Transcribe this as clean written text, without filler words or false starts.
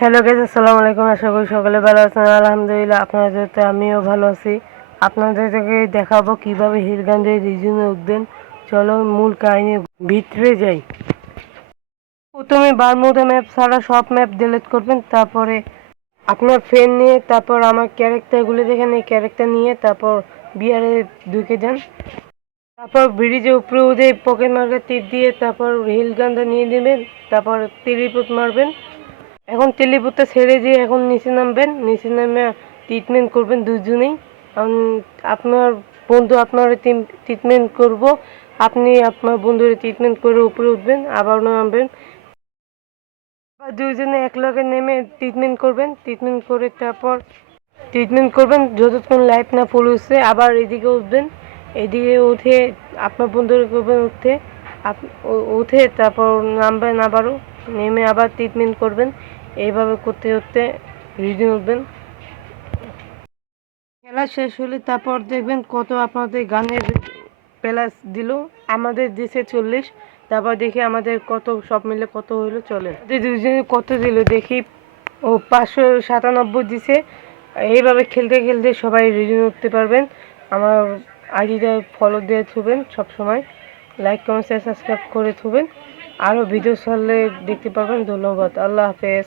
Hello guys, আসসালামু আলাইকুম। আশা করি সকলে ভালো আছেন। আলহামদুলিল্লাহ, আপনাদের সাথে আমিও ভালো আছি। আপনাদেরকে দেখাবো কিভাবে হিলগান্ধী রিজনে উঠবেন। চলো মূল কাহিনী ভিতরে যাই। প্রথমে বারমুডা ম্যাপ ছাড়া সব ম্যাপ ডিলিট করবেন। তারপরে আপনার ফ্রেন্ড নিয়ে তারপর আমার ক্যারেক্টারগুলো দেখেন, এই ক্যারেক্টার নিয়ে তারপর বিয়ারে ঢুকে যান। তারপর ব্রিজের উপরে উঠে পকেট মার্কেট টিপ দিয়ে তারপর হিলগানটা নিয়ে নেবেন। তারপর তেলিপুত মারবেন। এখন তেলিপুতটা ছেড়ে দিয়ে এখন নিচে নামবেন। নিচে নামে ট্রিটমেন্ট করবেন দুজনেই। আপনার বন্ধু আপনার ট্রিটমেন্ট করব, আপনি আপনার বন্ধুর ট্রিটমেন্ট করে উপরে উঠবেন, আবার নামবেন। আবার দুজনে এক লগে নেমে ট্রিটমেন্ট করবেন। ট্রিটমেন্ট করবেন যতক্ষণ লাইফ না ফুল হচ্ছে। আবার এদিকে উঠবেন। এদিকে উঠে আপনার বন্ধুর করবেন উঠে তারপর নামবেন আবারও, নেমে আবার ট্রিটমেন্ট করবেন। এইভাবে করতে করতে রিডিং উঠবেন। খেলা শেষ হলে তারপর দেখবেন কত আপনাদের গানের প্লাস দিল। আমাদের দিছে 40। তারপর দেখি আমাদের কত সব মিলে কত হইলো। চলে দুজনে কত দিল দেখি। ও 597 দিছে। এইভাবে খেলতে খেলতে সবাই রিডিং উঠতে পারবেন। আমার আইডিটা ফলো দিয়ে থুবেন, সবসময় লাইক কমেন্ট শেয়ার সাবস্ক্রাইব করে থুবেন। আরও ভিডিও ছাড়লে দেখতে পারবেন। ধন্যবাদ, আল্লাহ হাফেজ।